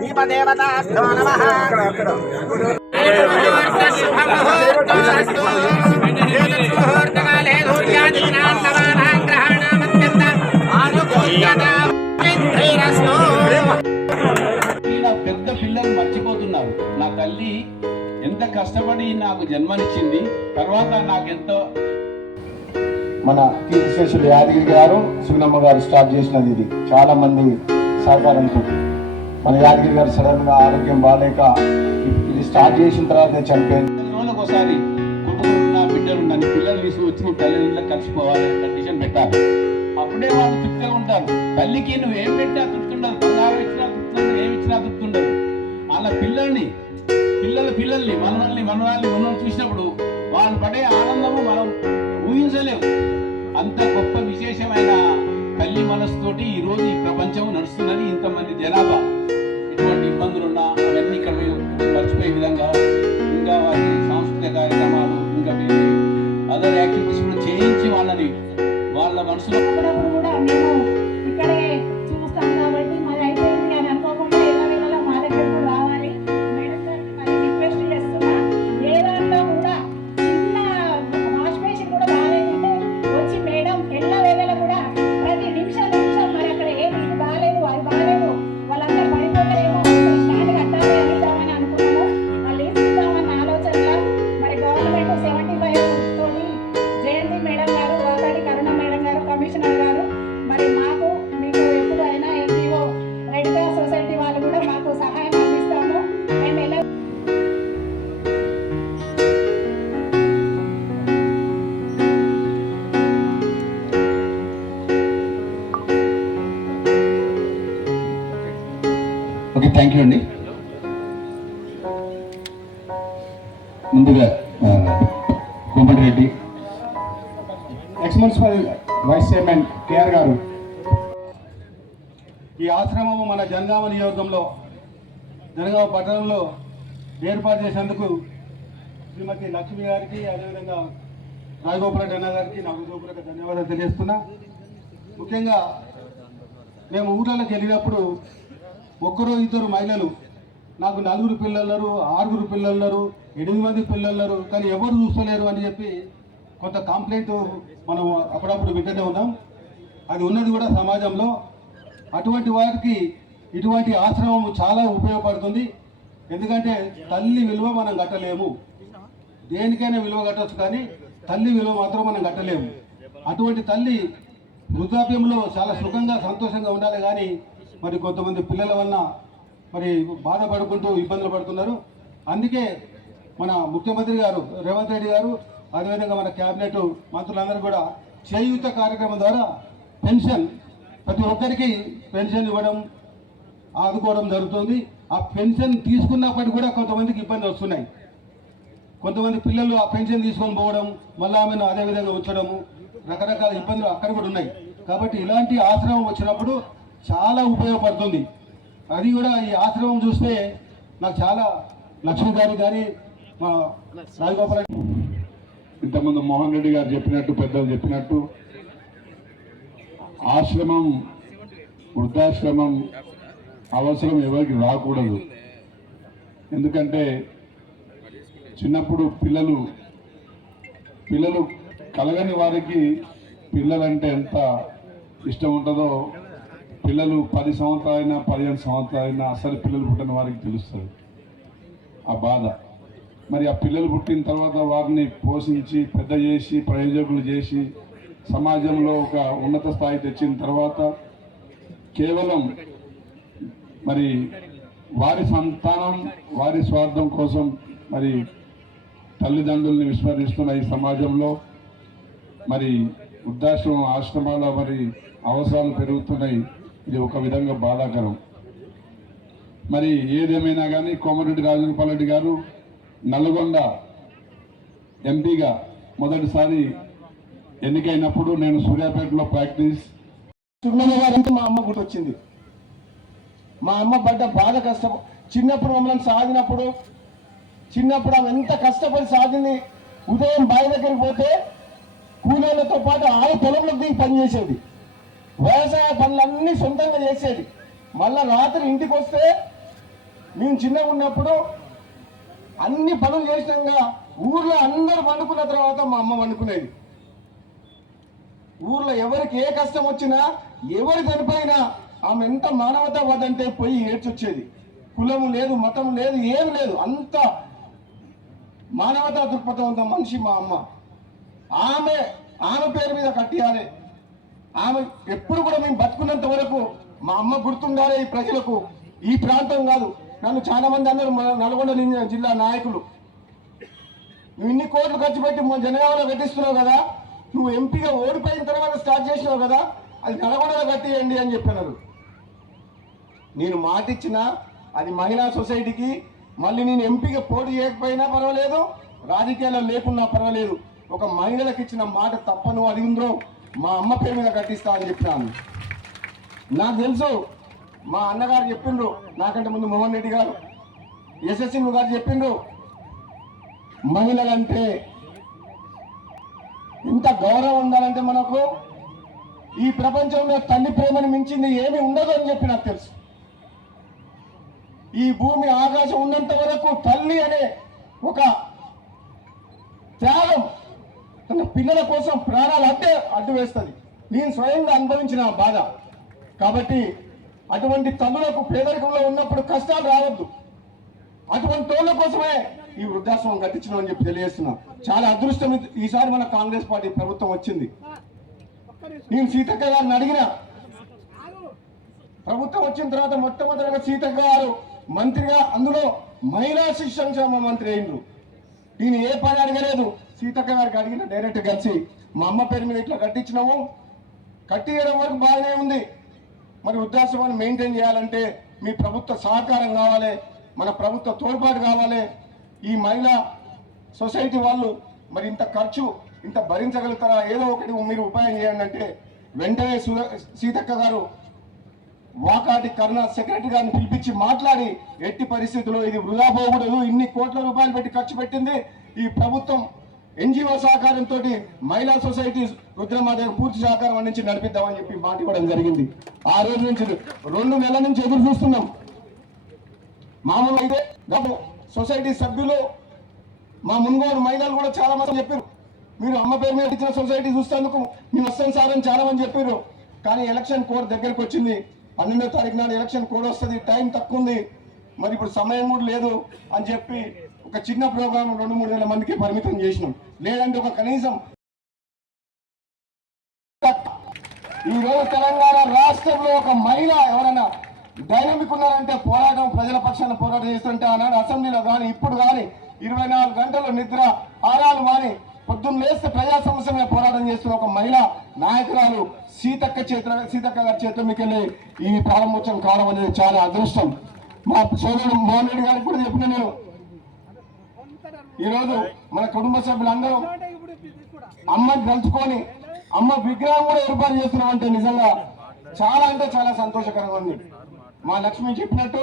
నమః ముహూర్తకాలే గ్రహాణామత్యంత ఆనుకూల్యతాస్తు పెద్ద పిల్లలు మర్చిపోతున్నారు. నా తల్లి ఎంత కష్టపడి నాకు జన్మనిచ్చింది తర్వాత నాకెంతో మన కీర్తిశేషులు యాదగిరి గారు శివనమ్మ గారు స్టార్ట్ చేసినది ఇది. చాలా మంది సహకారంతో. మన యాదగిరి గారు సడన్గా ఆరోగ్యం బాగాలేక ఇది స్టార్ట్ చేసిన తర్వాత చనిపోయింది. రోజులకు ఒకసారి కుటుంబం నా బిడ్డలు నన్ను పిల్లలు తీసుకొచ్చి తల్లిదండ్రులకు కలిసిపోవాలి కండిషన్ పెట్టాలి. అప్పుడే వాళ్ళు తృప్తిగా ఉంటారు. తల్లికి నువ్వు ఏం పెట్టినా తృప్తి ఉండదు బంగారం ఇచ్చినా తృప్తి ఏమి ఇచ్చినా తృప్తి ఉండదు. అలా పిల్లల్ని పిల్లల పిల్లల్ని మనల్ని మనవాళ్ళని మనం చూసినప్పుడు వాళ్ళు పడే ఆనందము మనం ఊహించలేము అంత గొప్ప విశేషమైన తల్లి మనసుతోటి ఈ రోజు ఈ ప్రపంచం నడుస్తున్నది ఇంతమంది జనాభా. ఇబ్బందులు ఉన్నా అవన్నీ ఇక్కడ మర్చిపోయే విధంగా ఇంకా వారి సాంస్కృతిక కార్యక్రమాలు ఇంకా అదర్ యాక్టివిటీస్ కూడా చేయించి వాళ్ళని ఓకే ముందుగా Komatireddy ex municipal vice chairman KR గారు. ఈ ఆశ్రమము మన జనగామ నియోజకంలో జనగామ పట్టణంలో ఏర్పాటు చేసేందుకు శ్రీమతి లక్ష్మి గారికి అదేవిధంగా రాజగోపాల్ అన్న గారికి నాకు గోపురక ధన్యవాదాలు తెలియజేస్తున్నా. ముఖ్యంగా మేము ఊళ్ళలోకి వెళ్ళినప్పుడు ఒక్కరు ఇద్దరు మహిళలు. నాకు నలుగురు పిల్లలు ఆరుగురు పిల్లలు ఎనిమిది మంది పిల్లలు కానీ ఎవరు చూస్తలేరు అని చెప్పి కొంత కంప్లైంట్ మనం అప్పుడప్పుడు వింటూనే ఉన్నాం. అది ఉన్నది కూడా సమాజంలో. అటువంటి వారికి ఇటువంటి ఆశ్రమం చాలా ఉపయోగపడుతుంది. ఎందుకంటే తల్లి విలువ మనం కట్టలేము. దేనికైనా విలువ కట్టచ్చు కానీ తల్లి విలువ మాత్రం మనం కట్టలేము. అటువంటి తల్లి వృద్ధాప్యంలో చాలా సుఖంగా సంతోషంగా ఉండాలి కానీ మరి కొంతమంది పిల్లల వలన మరి బాధపడుకుంటూ ఇబ్బందులు పడుతున్నారు. అందుకే మన ముఖ్యమంత్రి గారు రేవంత్ రెడ్డి గారు అదేవిధంగా మన క్యాబినెట్ మంత్రులందరూ కూడా చేయూత కార్యక్రమం ద్వారా పెన్షన్ ప్రతి ఒక్కరికి పెన్షన్ ఇవ్వడం ఆదుకోవడం జరుగుతుంది. ఆ పెన్షన్ తీసుకున్నప్పటికీ కూడా కొంతమందికి ఇబ్బంది వస్తున్నాయి. కొంతమంది పిల్లలు ఆ పెన్షన్ తీసుకొని పోవడం మళ్ళీ ఆమెను అదే విధంగా ఉంచడము రకరకాల ఇబ్బందులు అక్కడ కూడా ఉన్నాయి. కాబట్టి ఇలాంటి ఆశ్రమం వచ్చినప్పుడు చాలా ఉపయోగపడుతుంది. అది కూడా ఈ ఆశ్రమం చూస్తే నాకు చాలా లక్ష్మి గారి కానీ మా రాజగోపాల్ ఇంతకుముందు మోహన్ రెడ్డి గారు చెప్పినట్టు పెద్దలు చెప్పినట్టు ఆశ్రమం వృద్ధాశ్రమం అవసరం ఎవరికి రాకూడదు. ఎందుకంటే చిన్నప్పుడు పిల్లలు పిల్లలు కలగని వారికి పిల్లలంటే ఎంత ఇష్టం ఉంటుందో పిల్లలు పది సంవత్సరాలైనా పదిహేను సంవత్సరాలైనా అసలు పిల్లలు పుట్టిన వారికి తెలుస్తుంది. ఆ బాధ. మరి ఆ పిల్లలు పుట్టిన తర్వాత వారిని పోషించి పెద్ద చేసి ప్రయోజకులు చేసి సమాజంలో ఒక ఉన్నత స్థాయి తెచ్చిన తర్వాత కేవలం మరి వారి సంతానం వారి స్వార్థం కోసం మరి తల్లిదండ్రుల్ని విస్మరిస్తున్న ఈ సమాజంలో మరి వృద్ధాశ్రమం ఆశ్రమాల మరి అవసరాలు పెరుగుతున్నాయి. ఇది ఒక విధంగా బాధాకరం. మరి ఏదేమైనా కానీ కోమరెడ్డి రాజగోపాల్ గారు నల్గొండ ఎంపీగా మొదటిసారి ఎన్నికైనప్పుడు నేను సూర్యాపేటలో ప్రాక్టీస్ సుగుణమ్మ గారంటే మా అమ్మ గుర్తొచ్చింది. మా అమ్మ పడ్డ బాధ కష్టం. చిన్నప్పుడు మమ్మల్ని సాధినప్పుడు చిన్నప్పుడు ఆమె ఎంత కష్టపడి సాధింది ఉదయం బావి దగ్గరికి పోతే కూలీలతో పాటు ఆరు పొలంలో దిగి పనిచేసేది. వ్యవసాయ పనులన్నీ సొంతంగా చేసేది. మళ్ళా రాత్రి ఇంటికి వస్తే మేము చిన్నగా ఉన్నప్పుడు అన్ని పనులు చేసినాక ఊర్లో అందరు వండుకున్న తర్వాత మా అమ్మ వండుకునేది ఊర్లో ఎవరికి ఏ కష్టం వచ్చినా ఎవరి చనిపోయినా ఆమె ఎంత మానవతావాదంటే పోయి ఏడ్చొచ్చేది. కులం లేదు మతం లేదు ఏం లేదు. అంత మానవతా దృక్పథంతో మనిషి మా అమ్మ. ఆమె ఆమె పేరు మీద కట్టియాలి. ఆమె ఎప్పుడు కూడా మేము బతుకున్నంత వరకు మా అమ్మ గుర్తుండాలి ఈ ప్రజలకు. ఈ ప్రాంతం కాదు. నన్ను చాలా మంది అన్నారు నల్గొండ జిల్లా నాయకులు. నువ్వు ఇన్ని కోట్లు ఖర్చు పెట్టి మన జనగామలో కట్టిస్తున్నావు కదా నువ్వు ఎంపీగా ఓడిపోయిన తర్వాత స్టార్ట్ చేసినావు కదా అది నల్గొండలో కట్టియండి అని చెప్పినారు. నేను మాట ఇచ్చిన అది మహిళా సొసైటీకి మళ్ళీ నేను ఎంపీగా పోటీ చేయకపోయినా పర్వాలేదు రాజకీయాల్లో లేకున్నా పర్వాలేదు. ఒక మహిళలకు ఇచ్చిన మాట తప్పను అడిగిందో మా అమ్మ పేరు మీద కట్టిస్తా అని చెప్పినాను. నాకు తెలుసు మా అన్నగారు చెప్పిండ్రు నాకంటే ముందు మోహన్ రెడ్డి గారు. యశస్వి గారు చెప్పిండ్రు మహిళలంటే ఇంత గౌరవం ఉండాలంటే మనకు ఈ ప్రపంచంలో తల్లి ప్రేమను మించింది ఏమీ ఉండదు అని చెప్పి నాకు తెలుసు. ఈ భూమి ఆకాశం ఉన్నంత వరకు తల్లి అనే ఒక త్యాగం పిల్లల కోసం ప్రాణాలు అడ్డే అడ్డు వేస్తుంది. నేను స్వయంగా అనుభవించిన బాధ. కాబట్టి అటువంటి తల్లులకు పేదరికంలో ఉన్నప్పుడు కష్టాలు రావద్దు. అటువంటి తోళ్ళ కోసమే ఈ వృద్ధాశ్రమం కట్టించడం అని చెప్పి తెలియజేస్తున్నా. చాలా అదృష్టం ఇది. ఈసారి మన కాంగ్రెస్ పార్టీ ప్రభుత్వం వచ్చింది. నేను సీతక్క గారిని అడిగిన. ప్రభుత్వం వచ్చిన తర్వాత మొట్టమొదటిగా సీతక్క గారు మంత్రిగా అందులో మహిళా శిశు సంక్షేమ మంత్రి అయినరు నేను ఏ పని అడగలేదు. సీతక్క గారికి అడిగిన డైరెక్ట్ కలిసి మా అమ్మ పేరు మీద ఇట్లా కట్టించినాము కట్టియడం వరకు బాగానే ఉంది. మరి వృద్ధాశ్రమాన్ని మెయింటైన్ చేయాలంటే మీ ప్రభుత్వ సహకారం కావాలి మన ప్రభుత్వ తోడ్పాటు కావాలి. ఈ మహిళా సొసైటీ వాళ్ళు మరి ఇంత ఖర్చు ఇంత భరించగలుగుతారా? ఏదో ఒకటి మీరు ఉపాయం చేయండి అంటే వెంటనే సీతక్క గారు వాకాటి కరుణ సెక్రటరీ గారిని పిలిపించి మాట్లాడి ఎట్టి పరిస్థితుల్లో ఇది వృధా పోకూడదు ఇన్ని కోట్ల రూపాయలు పెట్టి ఖర్చు పెట్టింది. ఈ ప్రభుత్వం ఎన్జిఓ సహకారంతో మహిళా సొసైటీ రుద్రమాదేవి పూర్తి సహకారం అందించి నడిపిద్దామని చెప్పి మాట ఇవ్వడం జరిగింది. ఆ రోజు నుంచి రెండు నెలల నుంచి ఎదురు చూస్తున్నాం. మామూలు అయితే సొసైటీ సభ్యులు మా మున్గోడు మహిళలు కూడా చాలా మంది చెప్పారు. మీరు అమ్మ పేరు మీద ఇచ్చిన సొసైటీ చూస్తేందుకు మేము వస్తాం సార్ అని చాలా మంది చెప్పారు. కానీ ఎలక్షన్ కోడ్ దగ్గరకు వచ్చింది. పన్నెండో తారీఖు నాడు ఎలక్షన్ కోడ్ వస్తుంది. టైం తక్కువ ఉంది మరి ఇప్పుడు సమయం కూడా లేదు అని చెప్పి ఒక చిన్న ప్రోగ్రాం రెండు మూడు వేల మందికి పరిమితం చేసినాం. లేదంటే ఒక కనీసం ఈ రోజు తెలంగాణ రాష్ట్రంలో ఒక మహిళ ఎవరైనా డైనమిక్ ఉన్నారంటే పోరాటం ప్రజల పక్షాన పోరాటం చేస్తుంటే ఆనాడు అసెంబ్లీలో కానీ ఇప్పుడు కానీ ఇరవై నాలుగు గంటలు నిద్ర ఆరాలు మాని పొద్దున్న లేస్తే ప్రజా సమస్య మీద పోరాటం చేస్తున్న ఒక మహిళ నాయకురాలు సీతక్క చేతుల సీతక్క గారి చేతుల మీకు వెళ్ళి ఈ ప్రారంభోత్సవం కావడం అనేది చాలా అదృష్టం. మా సోదరుడు మోహన్ రెడ్డి గారికి కూడా చెప్పిన నేను ఈరోజు మన కుటుంబ సభ్యులందరూ అమ్మని తలుచుకొని అమ్మ విగ్రహం కూడా ఏర్పాటు చేస్తున్నాం అంటే నిజంగా చాలా అంటే చాలా సంతోషకరంగా ఉంది. మా లక్ష్మి చెప్పినట్టు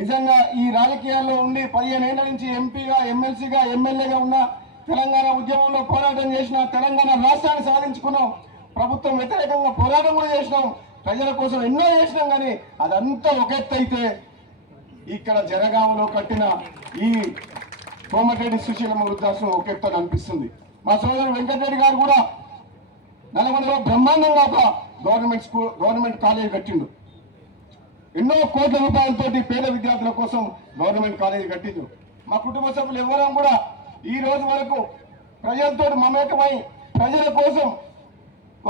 నిజంగా ఈ రాజకీయాల్లో ఉండి పదిహేను ఏళ్ళ నుంచి ఎంపీగా ఎమ్మెల్సీగా ఎమ్మెల్యేగా ఉన్న తెలంగాణ ఉద్యమంలో పోరాటం చేసిన తెలంగాణ రాష్ట్రాన్ని సాధించుకున్నాం. ప్రభుత్వం వ్యతిరేకంగా పోరాటం కూడా చేసినాం. ప్రజల కోసం ఎన్నో చేసినాం కానీ అదంతా ఒక అయితే ఇక్కడ జనగామలో కట్టిన ఈ కోమటిరెడ్డి సుశీలమ్మ వృద్ధాశ్రమం ఒక ఎత్తు అనిపిస్తుంది మా సోదరుడు వెంకటరెడ్డి గారు కూడా నల్గొండలో బ్రహ్మాండంగా ఒక గవర్నమెంట్ స్కూల్ గవర్నమెంట్ కాలేజ్ కట్టిండు. ఎన్నో కోట్ల రూపాయలతోటి పేద విద్యార్థుల కోసం గవర్నమెంట్ కాలేజీ కట్టిండు. మా కుటుంబ సభ్యులు ఎవరం కూడా ఈ రోజు వరకు ప్రజలతో మమేకమై ప్రజల కోసం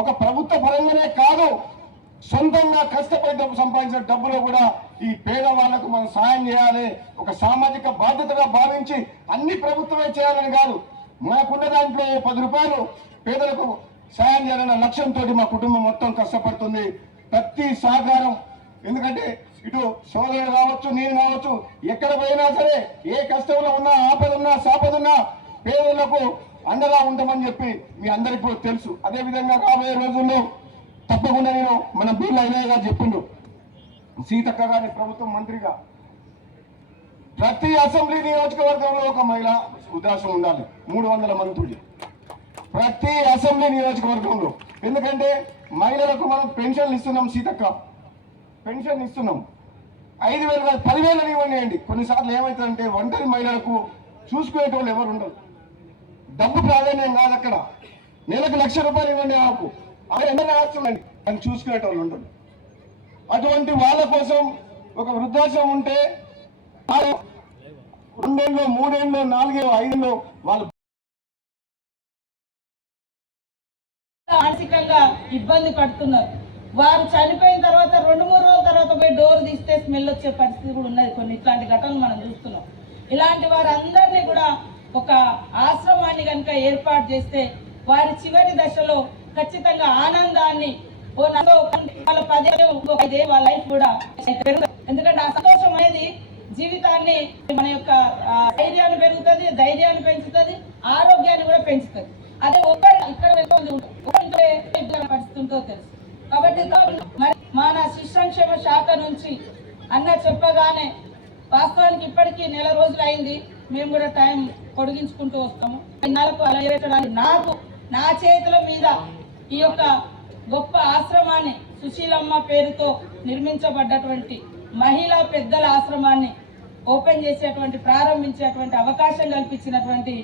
ఒక ప్రభుత్వ పరంగానే కాదు సొంతంగా కష్టపడి డబ్బు సంపాదించిన డబ్బులో కూడా ఈ పేదవాళ్ళకు మనం సాయం చేయాలి ఒక సామాజిక బాధ్యతగా భావించి అన్ని ప్రభుత్వమే చేయాలని కాదు. మనకున్న దాంట్లో పది రూపాయలు పేదలకు సాయం చేయాలన్న లక్ష్యంతో మా కుటుంబం మొత్తం కష్టపడుతుంది. ప్రతి సహకారం ఎందుకంటే ఇటు సోదరుడు కావచ్చు నేను కావచ్చు ఎక్కడ పోయినా సరే ఏ కష్టంలో ఉన్నా ఆపద ఉన్నా సాపద ఉన్నా పేదలకు అండగా ఉంటామని చెప్పి మీ అందరికీ తెలుసు. అదే విధంగా రాబోయే రోజుల్లో తప్పకుండా నేను మన బీర్ల అయ్యయ్య గారు చెప్పిండు. సీతక్క గారి ప్రభుత్వం మంత్రిగా. ప్రతి అసెంబ్లీ నియోజకవర్గంలో ఒక మహిళ ఉద్రాసం ఉండాలి. మూడు వందల మంత్రులు. ప్రతి అసెంబ్లీ నియోజకవర్గంలో. ఎందుకంటే మహిళలకు మనం పెన్షన్లు ఇస్తున్నాం సీతక్క. పెన్షన్ ఇస్తున్నాం. ఐదు వేలు కాదు పదివేలు ఇవ్వండి. కొన్నిసార్లు ఏమవుతుందంటే ఒంటరి మహిళలకు చూసుకునేటోళ్ళు ఎవరు ఉండరు. డబ్బు ప్రాధాన్యం కాదు అక్కడ నెలకు లక్ష రూపాయలు ఇవ్వండి ఆకు అది ఎంత రాస్తుందండి అని చూసుకునేటోళ్ళు ఉండరు. అటువంటి వాళ్ళ కోసం ఒక వృద్ధాశ్రమం ఉంటే రెండేళ్ళు మూడేళ్ళు నాలుగేళ్ళు ఐదేళ్ళు వాళ్ళు మానసికంగా ఇబ్బంది పడుతున్నారు. వారు చనిపోయిన తర్వాత రెండు మూడు రోజుల తర్వాత పోయి డోర్ తీస్తే స్మెల్ వచ్చే పరిస్థితి కూడా ఉన్నది కొన్ని. ఇట్లాంటి ఘటనలు మనం చూస్తున్నాం. ఇలాంటి వారందరినీ కూడా ఒక ఆశ్రమాన్ని కనుక ఏర్పాటు చేస్తే వారి చివరి దశలో ఖచ్చితంగా ఆనందాన్ని ఓ నాతో వాళ్ళ పదే ఇంకో ఐదే వాళ్ళ లైఫ్ కూడా పెరుగుతుంది. ఎందుకంటే ఆ సంతోషం అనేది జీవితాన్ని మన యొక్క ధైర్యాన్ని పెరుగుతుంది ధైర్యాన్ని పెంచుతుంది ఆరోగ్యాన్ని కూడా పెంచుతుంది. అదే ఒక్కరు ఇక్కడ వెళ్ళి తెలుసు. కాబట్టి మన శిశు శాఖ నుంచి అన్న చెప్పగానే వాస్తవానికి ఇప్పటికీ నెల రోజులు అయింది. మేము కూడా టైం పొడిగించుకుంటూ వస్తాము. నెలకు అలా నాకు నా చేతుల మీద ఈ యొక్క గొప్ప ఆశ్రమాన్ని సుశీలమ్మ పేరుతో నిర్మించబడ్డటువంటి మహిళా పెద్దల ఆశ్రమాన్ని ఓపెన్ చేసేటువంటి ప్రారంభించేటువంటి అవకాశం కల్పించినటువంటి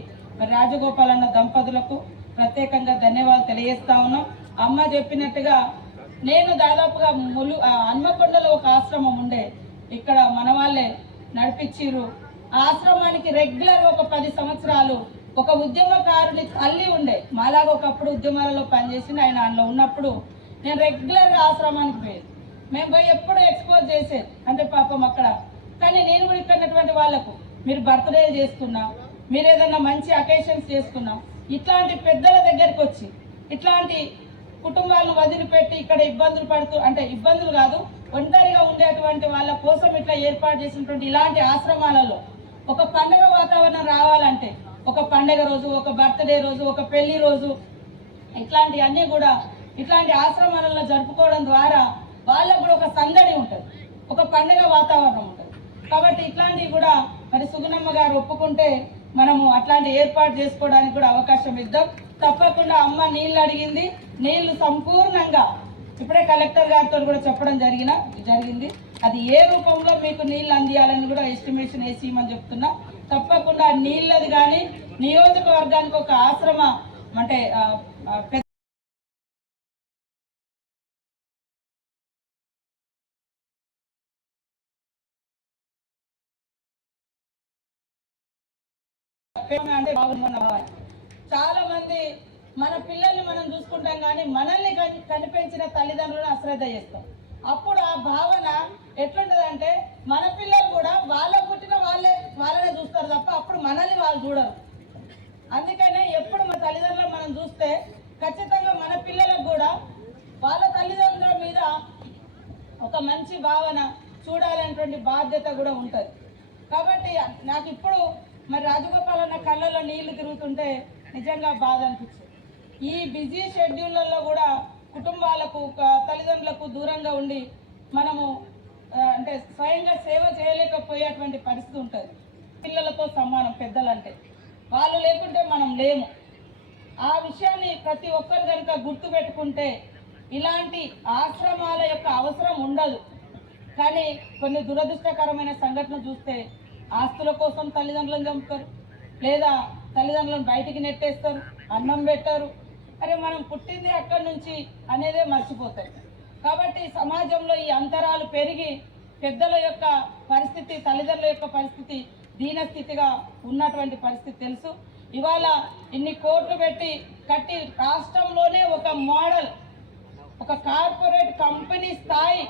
రాజగోపాలన్న రాజగోపాల్ అన్న దంపతులకు ప్రత్యేకంగా ధన్యవాదాలు తెలియజేస్తా ఉన్నాం. అమ్మ చెప్పినట్టుగా నేను దాదాపుగా ములు ఆ హన్మకొండలో ఒక ఆశ్రమం ఉండే. ఇక్కడ మన వాళ్ళే నడిపించిర్రు. ఆశ్రమానికి రెగ్యులర్ ఒక పది సంవత్సరాలు ఒక ఉద్యమకారుని తల్లి ఉండే. మాలాగా ఒకప్పుడు ఉద్యమాలలో పనిచేసింది ఆయన అందులో ఉన్నప్పుడు నేను రెగ్యులర్గా ఆశ్రమానికి పోయేది. మేము పోయి ఎప్పుడు ఎక్స్పోజ్ చేసేది. అంటే పాపం అక్కడ. కానీ నేను కూడా ఇక్కడ వాళ్ళకు మీరు బర్త్డే చేసుకున్నా మీరు ఏదైనా మంచి అకేషన్స్ చేసుకున్నా ఇట్లాంటి పెద్దల దగ్గరికి వచ్చి ఇట్లాంటి కుటుంబాలను వదిలిపెట్టి ఇక్కడ ఇబ్బందులు పడుతూ అంటే ఇబ్బందులు కాదు ఒంటరిగా ఉండేటువంటి వాళ్ళ కోసం ఇట్లా ఏర్పాటు చేసినటువంటి ఇలాంటి ఆశ్రమాలలో ఒక పండగ వాతావరణం రావాలంటే ఒక పండగ రోజు ఒక బర్త్డే రోజు ఒక పెళ్ళి రోజు ఇట్లాంటివన్నీ కూడా ఇట్లాంటి ఆశ్రమాలలో జరుపుకోవడం ద్వారా వాళ్ళకు కూడా ఒక సందడి ఉంటుంది. ఒక పండగ వాతావరణం ఉంటుంది. కాబట్టి ఇట్లాంటివి కూడా మరి సుగుణమ్మ గారు ఒప్పుకుంటే మనము అట్లాంటి ఏర్పాటు చేసుకోవడానికి కూడా అవకాశం ఇద్దాం. తప్పకుండా అమ్మ నీళ్ళు అడిగింది. నీళ్ళు సంపూర్ణంగా ఇప్పుడే కలెక్టర్ గారితో కూడా చెప్పడం జరిగిన జరిగింది. అది ఏ రూపంలో మీకు నీళ్ళు అందియాలని కూడా ఎస్టిమేషన్ వేసి ఇవ్వమని చెప్తున్నా. తప్పకుండా నీళ్ళది కానీ నియోజకవర్గానికి ఒక ఆశ్రమ అంటే అంటే చాలా మంది మన పిల్లల్ని మనం చూసుకుంటాం కానీ మనల్ని కనిపించిన తల్లిదండ్రులను అశ్రద్ధ చేస్తాం. అప్పుడు ఆ భావన ఎట్లుంటదంటే మన పిల్లలు కూడా వాళ్ళ పుట్టిన వాళ్ళే వాళ్ళనే చూస్తారు తప్ప అప్పుడు మనల్ని వాళ్ళు చూడరు. అందుకనే ఎప్పుడు మన తల్లిదండ్రులు మనం చూస్తే ఖచ్చితంగా మన పిల్లలకు కూడా వాళ్ళ తల్లిదండ్రుల మీద ఒక మంచి భావన చూడాలనేటువంటి బాధ్యత కూడా ఉంటుంది. కాబట్టి నాకు ఇప్పుడు మరి రాజగోపాల్ అన్న కళ్ళలో నీళ్ళు తిరుగుతుంటే నిజంగా బాధ అనిపించింది. ఈ బిజీ షెడ్యూళ్ళల్లో కూడా కుటుంబాలకు తల్లిదండ్రులకు దూరంగా ఉండి మనము అంటే స్వయంగా సేవ చేయలేకపోయేటువంటి పరిస్థితి ఉంటుంది. పిల్లలతో సమానం పెద్దలంటే. వాళ్ళు లేకుంటే మనం లేము. ఆ విషయాన్ని ప్రతి ఒక్కరు కనుక గుర్తు పెట్టుకుంటే ఇలాంటి ఆశ్రమాల యొక్క అవసరం ఉండదు. కానీ కొన్ని దురదృష్టకరమైన సంఘటనలు చూస్తే ఆస్తుల కోసం తల్లిదండ్రులను చంపుతారు. లేదా తల్లిదండ్రులను బయటికి నెట్టేస్తారు అన్నం పెట్టారు. అరే మనం పుట్టింది అక్కడి నుంచి అనేదే మర్చిపోతాయి. కాబట్టి సమాజంలో ఈ అంతరాలు పెరిగి పెద్దల యొక్క పరిస్థితి తల్లిదండ్రుల యొక్క పరిస్థితి దీనస్థితిగా ఉన్నటువంటి పరిస్థితి తెలుసు. ఇవాళ ఇన్ని కోట్లు పెట్టి కట్టి రాష్ట్రంలోనే ఒక మోడల్ ఒక కార్పొరేట్ కంపెనీ స్థాయి.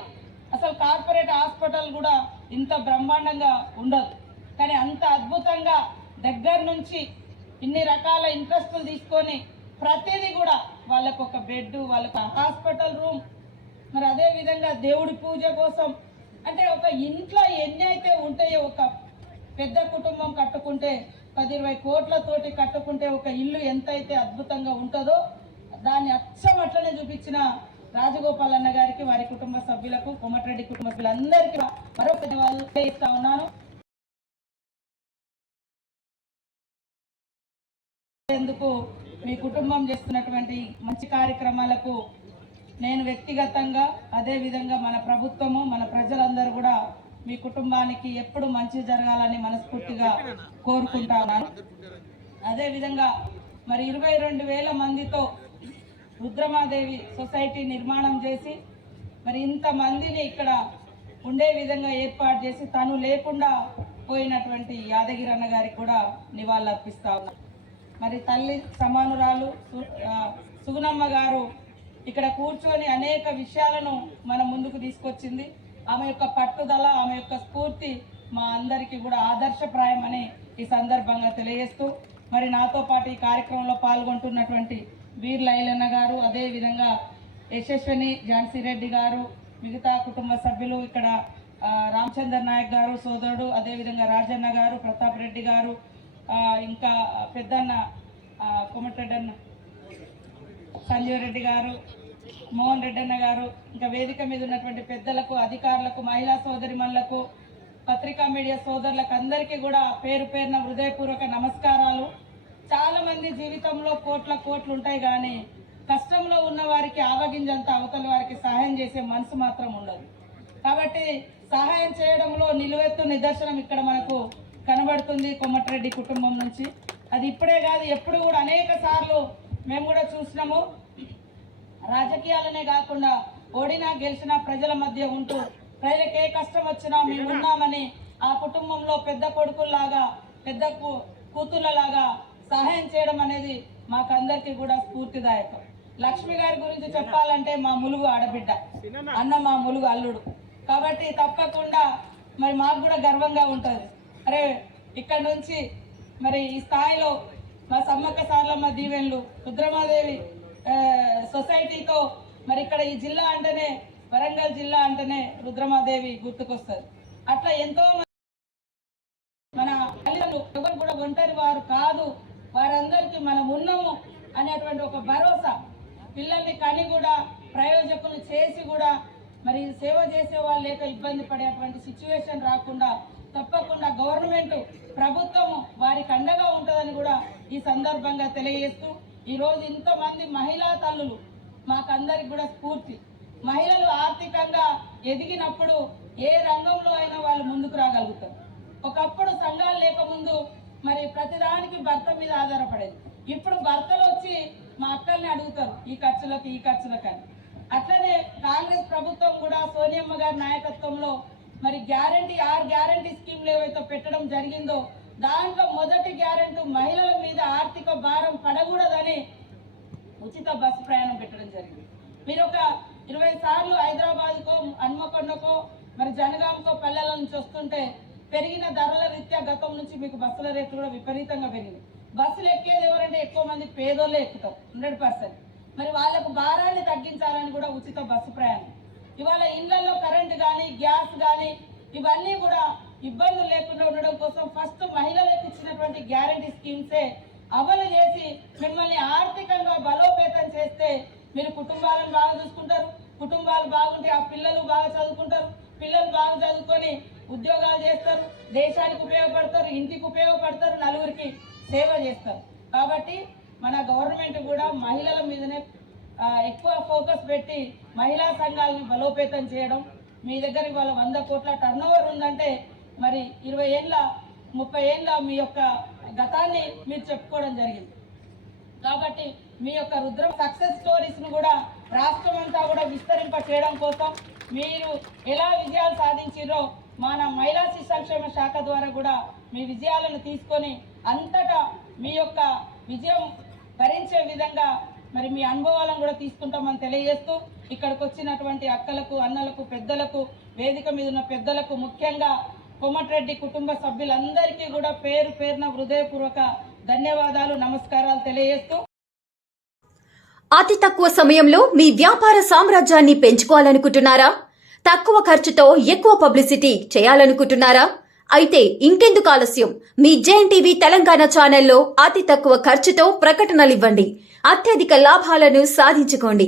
అసలు కార్పొరేట్ హాస్పిటల్ కూడా ఇంత బ్రహ్మాండంగా ఉండదు. కానీ అంత అద్భుతంగా దగ్గర నుంచి ఇన్ని రకాల ఇంట్రెస్ట్లు తీసుకొని ప్రతిదీ కూడా వాళ్ళకు ఒక బెడ్ వాళ్ళకు హాస్పిటల్ రూమ్ మరి అదే విధంగా దేవుడి పూజ కోసం అంటే ఒక ఇంట్లో ఎన్ని అయితే ఉంటాయో ఒక పెద్ద కుటుంబం కట్టుకుంటే పది ఇరవై కోట్లతోటి కట్టుకుంటే ఒక ఇల్లు ఎంతైతే అద్భుతంగా ఉంటుందో దాన్ని అచ్చం అట్లనే చూపించిన రాజగోపాల్ అన్న గారికి వారి కుటుంబ సభ్యులకు కోమటిరెడ్డి కుటుంబ సభ్యులందరికీ మరొక ధన్యవాదాలు తెలియజేస్తా ఉన్నాను. ఎందుకు మీ కుటుంబం చేస్తున్నటువంటి మంచి కార్యక్రమాలకు నేను వ్యక్తిగతంగా అదే విధంగా మన ప్రభుత్వము మన ప్రజలందరూ కూడా మీ కుటుంబానికి ఎప్పుడు మంచి జరగాలని మనస్ఫూర్తిగా కోరుకుంటా ఉన్నాను అదేవిధంగా మరి ఇరవై రెండు వేల మందితో రుద్రమాదేవి సొసైటీ నిర్మాణం చేసి మరి ఇంతమందిని ఇక్కడ ఉండే విధంగా ఏర్పాటు చేసి తను లేకుండా పోయినటువంటి యాదగిరి అన్న గారికి కూడా నివాళులు అర్పిస్తా మరి తల్లి సమానురాలు సుగుణమ్మ గారు ఇక్కడ కూర్చొని అనేక విషయాలను మన ముందుకు తీసుకొచ్చింది. ఆమె యొక్క పట్టుదల ఆమె యొక్క స్ఫూర్తి మా అందరికీ కూడా ఆదర్శప్రాయమని ఈ సందర్భంగా తెలియజేస్తూ మరి నాతో పాటు ఈ కార్యక్రమంలో పాల్గొంటున్నటువంటి వీర్ లైలన్న గారు అదేవిధంగా యశస్విని ఝాన్సీ రెడ్డి గారు మిగతా కుటుంబ సభ్యులు ఇక్కడ రామచంద్ర నాయక్ గారు సోదరుడు అదేవిధంగా రాజన్న గారు ప్రతాప్ రెడ్డి గారు ఇంకా పెద్దన్న ఆ, సంజీవ్ రెడ్డి గారు మోహన్ రెడ్డి అన్న గారు ఇంకా వేదిక మీద ఉన్నటువంటి పెద్దలకు అధికారులకు మహిళా సోదరిమణులకు పత్రికా మీడియా సోదరులకు అందరికీ కూడా పేరు పేరున హృదయపూర్వక నమస్కారాలు. చాలామంది జీవితంలో కోట్ల కోట్లు ఉంటాయి కానీ కష్టంలో ఉన్న వారికి ఆవగింజంత అవతల వారికి సహాయం చేసే మనసు మాత్రం ఉండదు. కాబట్టి సహాయం చేయడంలో నిలువెత్తు నిదర్శనం ఇక్కడ మనకు కనబడుతుంది కొమ్మటిరెడ్డి కుటుంబం నుంచి. అది ఇప్పుడే కాదు ఎప్పుడు కూడా అనేక సార్లు మేము కూడా చూసినాము. రాజకీయాలనే కాకుండా ఓడినా గెలిచినా ప్రజల మధ్య ఉంటూ ప్రజలకు ఏ కష్టం వచ్చినా మేము ఉన్నామని ఆ కుటుంబంలో పెద్ద కొడుకుల్లాగా పెద్ద కూ- కూతుళ్ళలాగా సహాయం చేయడం అనేది మాకందరికీ కూడా స్ఫూర్తిదాయకం. లక్ష్మి గారి గురించి చెప్పాలంటే మా ములుగు ఆడబిడ్డ అన్న మా ములుగు అల్లుడు. కాబట్టి తప్పకుండా మరి మాకు కూడా గర్వంగా ఉంటుంది. అరే ఇక్కడ నుంచి మరి ఈ స్థాయిలో మా సమ్మక్క సార్లమ్మ దీవెన్లు రుద్రమాదేవి సొసైటీతో మరి ఇక్కడ ఈ జిల్లా అంటేనే వరంగల్ జిల్లా అంటేనే రుద్రమాదేవి గుర్తుకొస్తుంది. అట్లా ఎంతో మన తల్లిదండ్రులు ఎవరు కూడా ఒంటరి వారు కాదు. వారందరికీ మనం ఉన్నాము అనేటువంటి ఒక భరోసా. పిల్లల్ని కని కూడా ప్రయోజకులు చేసి కూడా మరి సేవ చేసే వాళ్ళు లేక ఇబ్బంది పడేటువంటి సిచ్యువేషన్ రాకుండా తప్పకుండా గవర్నమెంట్ ప్రభుత్వం వారికి అండగా ఉంటుందని కూడా ఈ సందర్భంగా తెలియజేస్తూ ఈరోజు ఇంతమంది మహిళా తల్లులు మాకందరికి కూడా స్ఫూర్తి. మహిళలు ఆర్థికంగా ఎదిగినప్పుడు ఏ రంగంలో అయినా వాళ్ళు ముందుకు రాగలుగుతారు. ఒకప్పుడు సంఘాలు లేకముందు మరి ప్రతిదానికి భర్త మీద ఆధారపడేది. ఇప్పుడు భర్తలు వచ్చి మా అక్కల్ని అడుగుతారు ఈ ఖర్చులకు ఈ ఖర్చులకు అని. అట్లనే కాంగ్రెస్ ప్రభుత్వం కూడా సోనియమ్మ గారి నాయకత్వంలో మరి గ్యారంటీ ఆరు గ్యారంటీ స్కీమ్లు ఏవైతే పెట్టడం జరిగిందో దాంట్లో మొదటి గ్యారంటీ మహిళల మీద ఆర్థిక భారం పడకూడదని ఉచిత బస్సు ప్రయాణం పెట్టడం జరిగింది. మీరు ఒక ఇరవై సార్లు హైదరాబాద్కో హన్మకొండకో మరి జనగాంకో పల్లెల నుంచి వస్తుంటే పెరిగిన ధరల రీత్యా గతం నుంచి మీకు బస్సుల రేట్లు కూడా విపరీతంగా పెరిగింది బస్సులు ఎక్కేది ఎవరంటే ఎక్కువ మంది పేదోళ్ళే ఎక్కుతారు హండ్రెడ్ పర్సెంట్ మరి వాళ్ళకు భారాన్ని తగ్గించాలని కూడా ఉచిత బస్సు ప్రయాణం. ఇవాళ ఇళ్ళలో కరెంట్ కానీ గ్యాస్ కానీ ఇవన్నీ కూడా ఇబ్బందులు లేకుండా ఉండడం కోసం ఫస్ట్ మహిళలకు ఇచ్చినటువంటి గ్యారంటీ స్కీమ్సే అమలు చేసి మిమ్మల్ని ఆర్థికంగా బలోపేతం చేస్తే మీరు కుటుంబాలను బాగా చూసుకుంటారు. కుటుంబాలు బాగుంటే ఆ పిల్లలు బాగా చదువుకుంటారు. పిల్లలు బాగా చదువుకొని ఉద్యోగాలు చేస్తారు. దేశానికి ఉపయోగపడతారు. ఇంటికి ఉపయోగపడతారు. నలుగురికి సేవ చేస్తారు. కాబట్టి మన గవర్నమెంట్ కూడా మహిళల మీదనే ఎక్కువ ఫోకస్ పెట్టి మహిళా సంఘాలను బలోపేతం చేయడం మీ దగ్గర ఇవాళ వంద కోట్ల టర్న్ ఉందంటే మరి ఇరవై ఏళ్ళ ముప్పై ఏళ్ళ మీ యొక్క గతాన్ని మీరు చెప్పుకోవడం జరిగింది. కాబట్టి మీ యొక్క రుద్రం సక్సెస్ స్టోరీస్ను కూడా రాష్ట్రం అంతా కూడా విస్తరింప చేయడం కోసం మీరు ఎలా విజయాలు సాధించారో మన మహిళా శిశు సంక్షేమ శాఖ ద్వారా కూడా మీ విజయాలను తీసుకొని అంతటా మీ యొక్క విజయం భరించే విధంగా మరి మీ అనుభవాలను కూడా తీసుకుంటామని తెలియజేస్తూ ఇక్కడికి వచ్చినటువంటి అక్కలకు అన్నలకు పెద్దలకు వేదిక మీద ఉన్న పెద్దలకు ముఖ్యంగా కోమటిరెడ్డి కుటుంబ సభ్యులందరికీ కూడా పేరు పేరున హృదయపూర్వక ధన్యవాదాలు నమస్కారాలు తెలియజేస్తూ. అతి తక్కువ సమయంలో మీ వ్యాపార సామ్రాజ్యాన్ని పెంచుకోవాలనుకుంటున్నారా? తక్కువ ఖర్చుతో ఎక్కువ పబ్లిసిటీ చేయాలనుకుంటున్నారా? అయితే ఇంకెందుకు ఆలస్యం? మీ జేఎన్ టీవీ తెలంగాణ ఛానల్లో అతి తక్కువ ఖర్చుతో ప్రకటనలివ్వండి. అత్యధిక లాభాలను సాధించుకోండి.